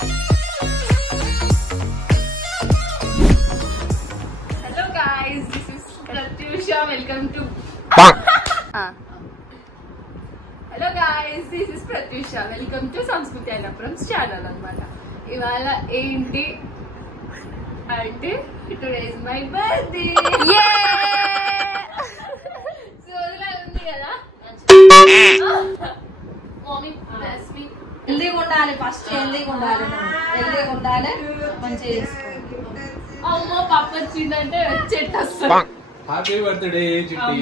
Hello guys, this is Pratyusha. Welcome to Hello guys, this is Pratyusha. Welcome to Samskruti Annapuram's channel annamata. Ivala enti ante today is my birthday. Yeah! So ila undi kada. Mommy bless me. Healthy undali first healthy undali healthy undali manchi cheskondi. Amma papa chindante చెట్టు వస్తది. Happy birthday చిట్టి.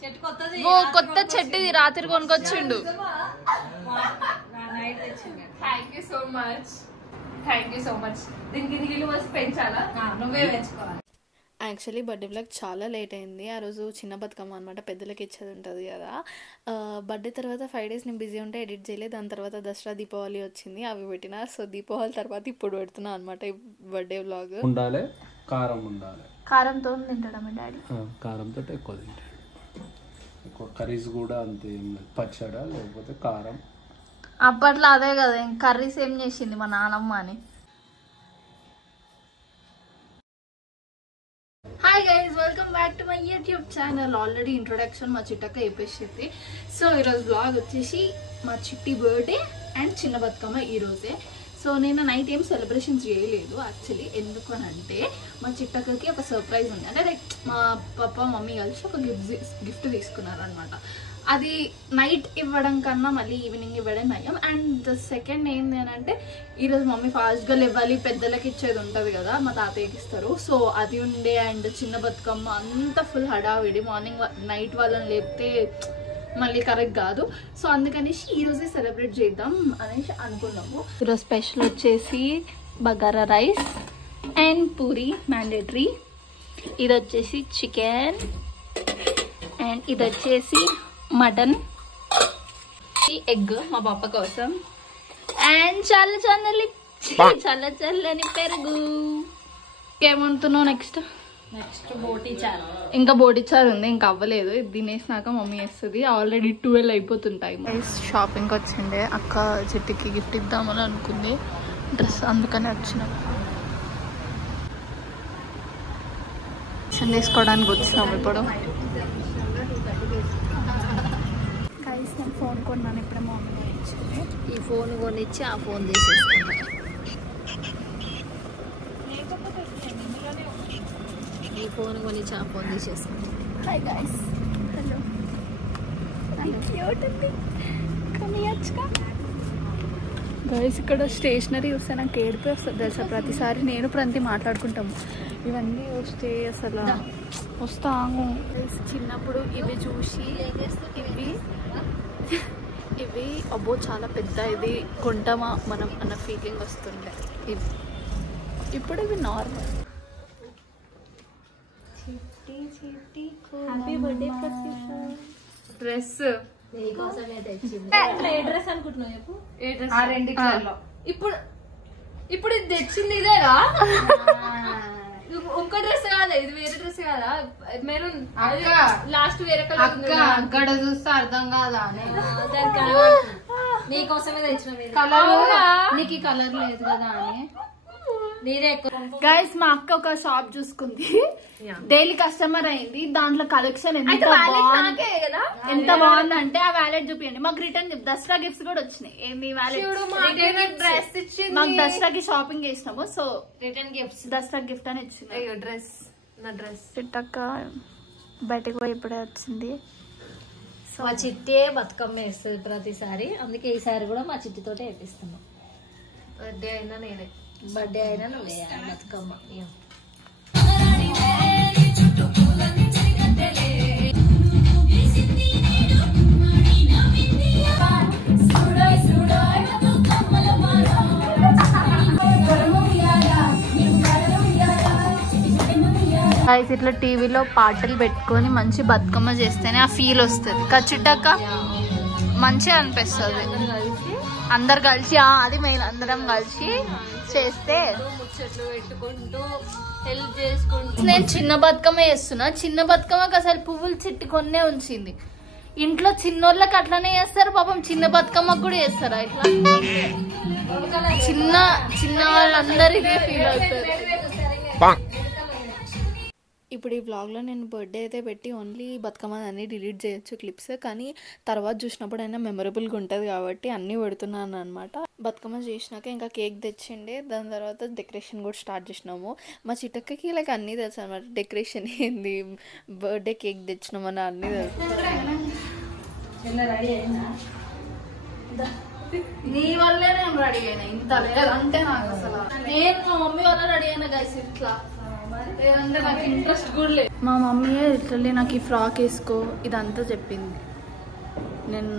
చెట్టు కొత్తది ఓ కొత్త చెట్టు ఇది రాత్రి కొనుకొచ్చిండు. నైట్ తెచ్చింది. Thank you so much. దీనికి నీళ్ళు వచ్చి పెంచాలా? నువ్వే పెంచుకోవాలి. యాక్చువల్లీ బర్త్డే బ్లాగ్ చాలా లేట్ అయింది. ఆ రోజు చిన్న బతుకమ్మ అనమాట, పెద్దలకి ఇచ్చేది ఉంటుంది కదా. బర్త్డే తర్వాత 5 days నేను బిజీ ఉంటే ఎడిట్ చేయలేదు. దాని తర్వాత దసరా దీపావళి వచ్చింది, అవి పెట్టినా. సో దీపావళి తర్వాత ఇప్పుడు పెడుతున్నా అనమాట ఈ బర్త్డే బ్లాగ్. ఉండాలి కారం ఉండాలి. కారంతో తింటాడా మీ డాడీ? కారంతో ఎక్కువ తింటాడు. ఎక్కువ కర్రీస్ కూడా అంతే ఏం లేదు. పచ్చడా లేకపోతే కారం. అప్పట్లో అదే కదా, కర్రీస్ ఏం చేసింది మా నానమ్మ అని. Hi guys, welcome back to my YouTube channel. Already introduction మా చిట్టక్క అయిపోయింది. సో ఈరోజు బ్లాగ్ వచ్చేసి మా చిట్టి బర్త్డే అండ్ చిన్న బతుకమ్మ ఈరోజే. సో నేను నైట్ ఏం సెలబ్రేషన్స్ చేయలేదు యాక్చువల్లీ. ఎందుకు అని అంటే మా చిట్టక్కకి ఒక సర్ప్రైజ్ ఉంది. అంటే లైక్ మా పప్ప మమ్మీ కలిసి ఒక గిఫ్ట్ తీసుకున్నారనమాట. అది నైట్ ఇవ్వడం కన్నా మళ్ళీ ఈవినింగ్ ఇవ్వడం నయం. అండ్ ద సెకండ్ ఏంటి అని అంటే ఈరోజు మమ్మీ ఫాస్ట్గా ఇవ్వాలి, పెద్దలకి ఇచ్చేది ఉంటుంది కదా, మా తాతయ్యకి ఇస్తారు. సో అది ఉండే. అండ్ చిన్న బతుకమ్మ అంతా ఫుల్ హడావిడి. మార్నింగ్ నైట్ వాళ్ళని లేపితే మళ్ళీ కరెక్ట్ కాదు. సో అందుకనేసి ఈరోజే సెలబ్రేట్ చేద్దాం అనేసి అనుకున్నాము. ఈరోజు స్పెషల్ వచ్చేసి bagara rice and puri mandatory. ఇది వచ్చేసి చికెన్ అండ్ ఇది వచ్చేసి మటన్, ఎగ్ మా పాప కోసం, అండ్ చల్లని పెరుగు. ఏమంటున్నావు నెక్స్ట్? బోటి చారు. ఇంకా బోటి చారు ఉంది, ఇంకా అవ్వలేదు. ఇది తినేసినాక మమ్మీ వేస్తుంది. ఆల్రెడీ 12 అయిపోతుంటాయి. షాపింగ్కి వచ్చిండే అక్క చెట్టుకి గిఫ్ట్ ఇద్దామని అనుకుంది డ్రెస్, అందుకని వచ్చినాం. తీసుకోవడానికి వచ్చినాం ఇప్పుడు. నేను ఫోన్ కొన్నాను ఇప్పుడే, మమ్మీ ఇచ్చింది. ఈ ఫోన్ కొనిచ్చి ఆ ఫోన్ తీసేసుకున్నాను. ఈ ఫోన్ కొనిచ్చి ఆ ఫోన్ తీసేసుకున్నాను. Hi guys, hello. గైస్ ఇక్కడ స్టేషనరీ వస్తే నాకు ఏడుపే వస్తుంది తెలుసా. ప్రతిసారి నేను ప్రంతి మాట్లాడుకుంటాము, ఇవన్నీ వస్తే అసలు వస్తాము. చిన్నప్పుడు ఇవి చూసి ఇవి అబ్బో చాలా పెద్ద, ఇది కొంటామా మనం అన్న ఫీలింగ్ వస్తుండే. ఇది ఇప్పుడు ఇవి నార్మల్. హ్యాపీ బర్త్డే డ్రెస్ నీకోసమే తెచ్చింది. ఏ డ్రెస్ అనుకుంటున్నావు చెప్పు? ఏ డ్రెస్? ఆ రెండిట్లో ఇప్పుడు ఇది తెచ్చింది ఇదేగా? ఇంకో డ్రెస్ కాదా ఇది? వేరే డ్రెస్ కాదా? మెరూన్ లాస్ట్ వేరే కలర్ అక్కడ చూస్తే అర్థం కాదా? నీకోసమే తెచ్చిన కలర్. నీకు ఈ కలర్ లేదు కదా అని నీదే ఎక్కువ. గైస్ మా అక్క ఒక షాప్ చూసుకుంది, డైలీ కస్టమర్ అయింది. దాంట్లో కలెక్షన్ ఎంత బాగుందంటే ఆ వ్యాలెట్ చూపించండి. మాకు రిటర్న్ దసరా గిఫ్ట్స్ కూడా వచ్చినాయి. ఏంది వ్యాలెట్? డ్రెస్ ఇచ్చింది. మాకు దసరాకి షాపింగ్ చేసినాము, so return gifts Dasara gift అని ఇచ్చింది. డ్రెస్, నా డ్రెస్. చిట్టక్క బయటకు పోయి ఇప్పుడే వచ్చింది. మా చిట్టే బతుకమ్మ వేస్తుంది ప్రతిసారి, అందుకే ఈసారి కూడా మా చిట్టితోటే వేపిస్తున్నాం. బర్త్డే అయినా నేనే, బర్త్డే అయినా నువ్వే బతుకమ్మ. గైస్ ఇట్లా టీవీలో పాటలు పెట్టుకొని మంచి బతుకమ్మ చేస్తేనే ఆ ఫీల్ వస్తుంది. ఖచ్చితంగా మంచిగా అనిపిస్తుంది. అందరు కలిసి, అది మెయిన్, అందరం కలిసి చేస్తే. ముచ్చట్లు పెట్టుకుంటూ హెల్ప్ చేసుకుంటూ. నేను చిన్న బతుకమ్మ చేస్తున్నా. చిన్న బతుకమ్మకి అసలు పువ్వులు చెట్టు కొన్నే ఉంచింది. ఇంట్లో చిన్నోళ్ళకి అట్లనే చేస్తారు పాపం, చిన్న బతుకమ్మకు కూడా చేస్తారా ఇట్లా? చిన్న చిన్న వాళ్ళందరూ ఇదే ఫీల్ అవుతారు. ఇప్పుడు ఈ వ్లాగ్లో నేను బర్త్డే అయితే పెట్టి ఓన్లీ బతుకమ్మ అన్నీ డిలీట్ చేయొచ్చు క్లిప్స్, కానీ తర్వాత చూసినప్పుడు అయినా మెమరబుల్గా ఉంటుంది కాబట్టి అన్నీ పెడుతున్నాను అనమాట. బతుకమ్మ చేసినాక ఇంకా కేక్ తెచ్చిండే, దాని తర్వాత డెకరేషన్ కూడా స్టార్ట్ చేసినాము. మా చిట్టక్కకి లైక్ అన్నీ తెలుసు అనమాట, డెకరేషన్ ఏంది, బర్త్డే కేక్ తెచ్చినామని అన్నీ తెలుసు. నీ వల్లే నేను రెడీ అయినా, ఇంత లేదంటే నాకు అసలు నేను మా మమ్మీ వల్ల రెడీ అయినా గైస్, ఇట్లా లేదంటే నాకు ఇంట్రెస్ట్ కూడా లేదు. మా మమ్మీయే ఇట్లా నాకు ఈ ఫ్రాక్ వేసుకో ఇదంతా చెప్పింది. నేను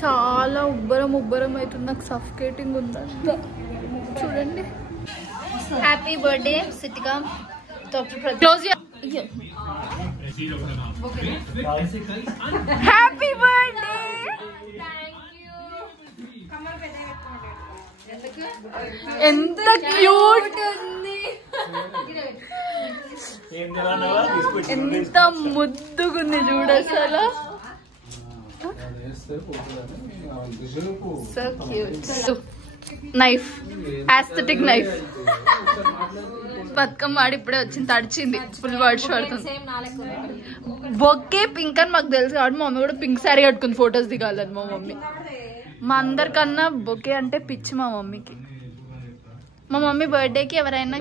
చాలా ఉబ్బరం అవుతుంది, నాకు సఫికేటింగ్ ఉందంతా. చూడండి. హ్యాపీ బర్త్డే సిటికా క్లోజ్. Happy birthday. ఎంత క్యూట్ ఉంది, ఎంత ముద్దుగుంది చూడు అసలు. So cute. Knife, aesthetic knife. Bathukamma ఆడి ఇప్పుడే వచ్చింది, తడిచింది, ఫుల్ వర్డ్స్ పడుతుంది. బొకే పింక్ అని మాకు తెలుసు కాబట్టి మా మమ్మీ కూడా పింక్ శారీ కట్టుకుంది ఫొటోస్ దిగాలని. మా మమ్మీ మా అందరికన్నా బొకే అంటే పిచ్చి మా మమ్మీకి. మా మమ్మీ బర్త్డేకి ఎవరైనా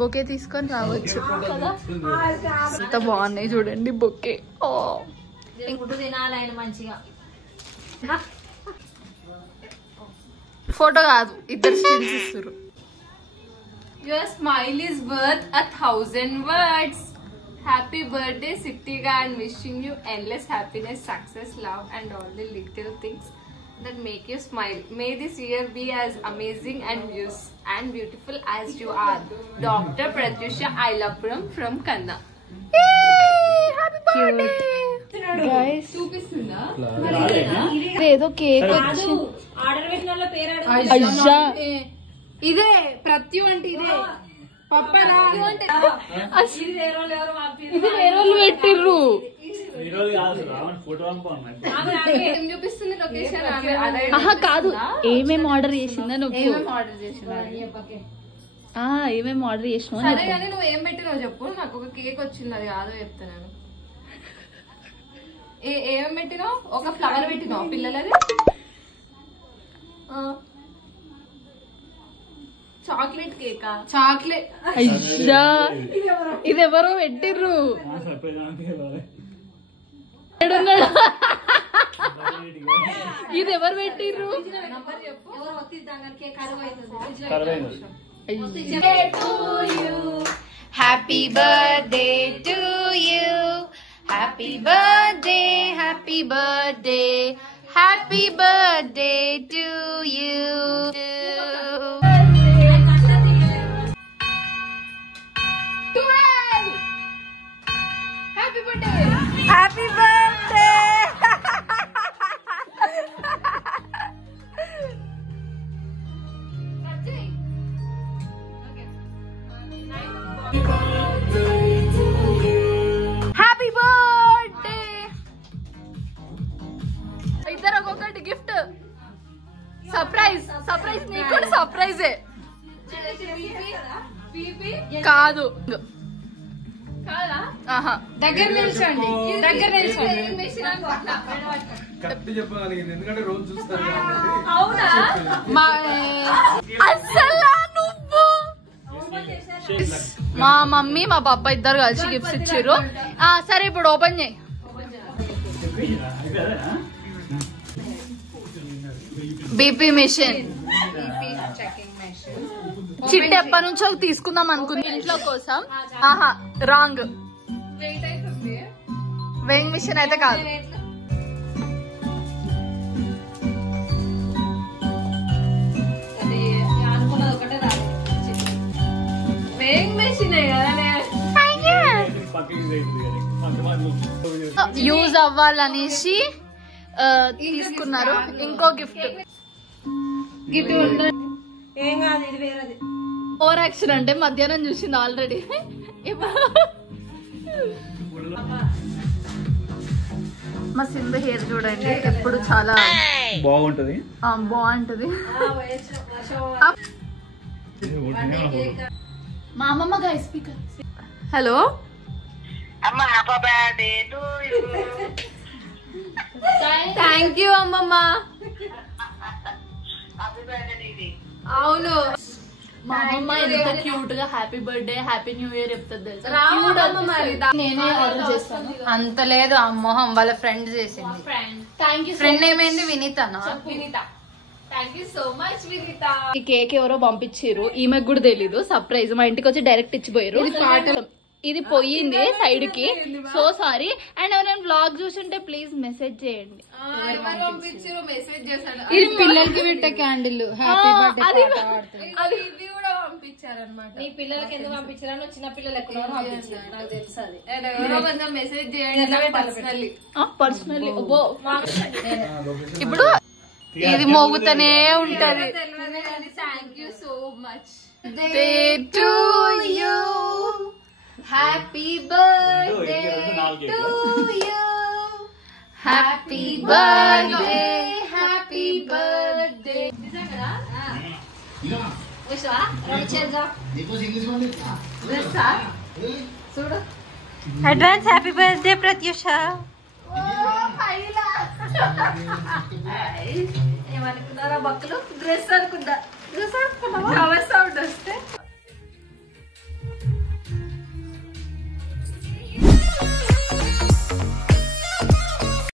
బొకే తీసుకొని రావచ్చు కదా. ఎంత బాగున్నాయి చూడండి బొకే. ఫోటో కాదు, ఇద్దరు స్టిల్స్ ఇస్తారు. Your smile is worth 1,000 words. Happy birthday, Sitika, and wishing you endless happiness, success, love, and all the little things that make you smile. May this year be as amazing and beautiful as you are. Dr. Pratyusha Ailapuram from Kanna. Happy birthday guys. ఏదో cake వచ్చి అయ్యా, ఇదే ప్రత్యు అంటే ఇదే పప్పరా, ఇది వేరే వాళ్ళు పెట్టిర్రు. చూపిస్తుంది లొకేషన్. ఆహా కాదు, ఏమేమి ఆర్డర్ చేసిందని ఏమేమి ఆర్డర్ చేసిన సరే కానీ నువ్వు ఏం పెట్టినావు చెప్పు. నాకు ఒక కేక్ వచ్చింది, అది కాదో చెప్తాను. ఏమేమి పెట్టినావు? ఒక ఫ్లవర్ పెట్టినావు పిల్లలది, చాక్లెట్ కేకా? చాక్లెట్. అయ్యా ఇది ఎవరో పెట్టిర్రు. ఇది ఎవరు పెట్టిర్రు? Happy birthday to you, happy birthday, happy birthday, happy birthday to you. Happy birthday! Happy birthday! ఇద్దరు ఒక్కొక్కటి గిఫ్ట్. సర్ప్రైజ్ నీకు కూడా సర్ప్రైజే కాదు. దగ్గర నిల్చోండి, దగ్గర నిల్చోండి. అవునా? అసలు నువ్వు మా మమ్మీ మా పాప ఇద్దరు కలిసి గిఫ్ట్స్ ఇచ్చారు. సరే ఇప్పుడు ఓపెన్ చేయి. బీపీ మిషన్ చిట్టి ఎప్పటి నుంచో తీసుకుందాం అనుకుంది ఇంట్లో కోసం. ఆహా రాంగ్, వెయింగ్ మిషన్ అయితే కాదు. వెయింగ్ మెషిన్ యూజ్ అవ్వాలనేసి తీసుకున్నారు. ఇంకో గిఫ్ట్ ఏం కాదు, ఇది వేరేది. ఓవర్ యాక్షన్ అంటే మధ్యాహ్నం చూసింది ఆల్రెడీ. మా సింధు హెయిర్ చూడండి ఎప్పుడు చాలా బాగుంటది. బాగుంటది. మా అమ్మమ్మ గాయ స్పీకర్. హలో థ్యాంక్ యూ అమ్మమ్మ. అవును మా అమ్మమ్మ ఎంత క్యూట్ గా happy birthday happy new year చెప్తుంది తెలుసా. నేనే ఆర్డర్ చేస్తాను. అంత లేదు ఆ మొహం వాళ్ళ ఫ్రెండ్ చేసింది. Thank you. ఫ్రెండ్ ఏమైంది వినీతనా? Vineetha. Thank you so much Vineetha. ఈ కేక్ ఎవరో పంపించారు, ఈమెకు కూడా తెలీదు. సర్ప్రైజ్ మా ఇంటికి వచ్చి డైరెక్ట్ ఇచ్చిపోయారు. ఇది పోయింది సైడ్ కి, సో సారీ. అండ్ ఎవరైనా వ్లాగ్ చూసుంటే ప్లీజ్ మెసేజ్ చేయండి. ఇది పిల్లలకి పెట్టే క్యాండిల్ హ్యాపీ బర్త్డే అది ఇది కూడా పంపించారనమాట. నీ పిల్లలకి ఎందుకు పంపించారని చిన్న పిల్లలు ఎక్కడ పంపించారు నాకు తెలుసు. అది కొంచెం మెసేజ్ చేయండి పర్సనల్లీ. ఇప్పుడు ఇది మోగుతూనే ఉంటది. Thank you so much. To you happy birthday to you happy birthday happy birthday. చూడు అడ్వాన్స్ హ్యాపీ బర్త్డే ప్రత్యూష. ఏమనుకున్నారా బక్కలు? డ్రెస్ అనుకుంటా. డ్రెస్ అనుకున్నావా?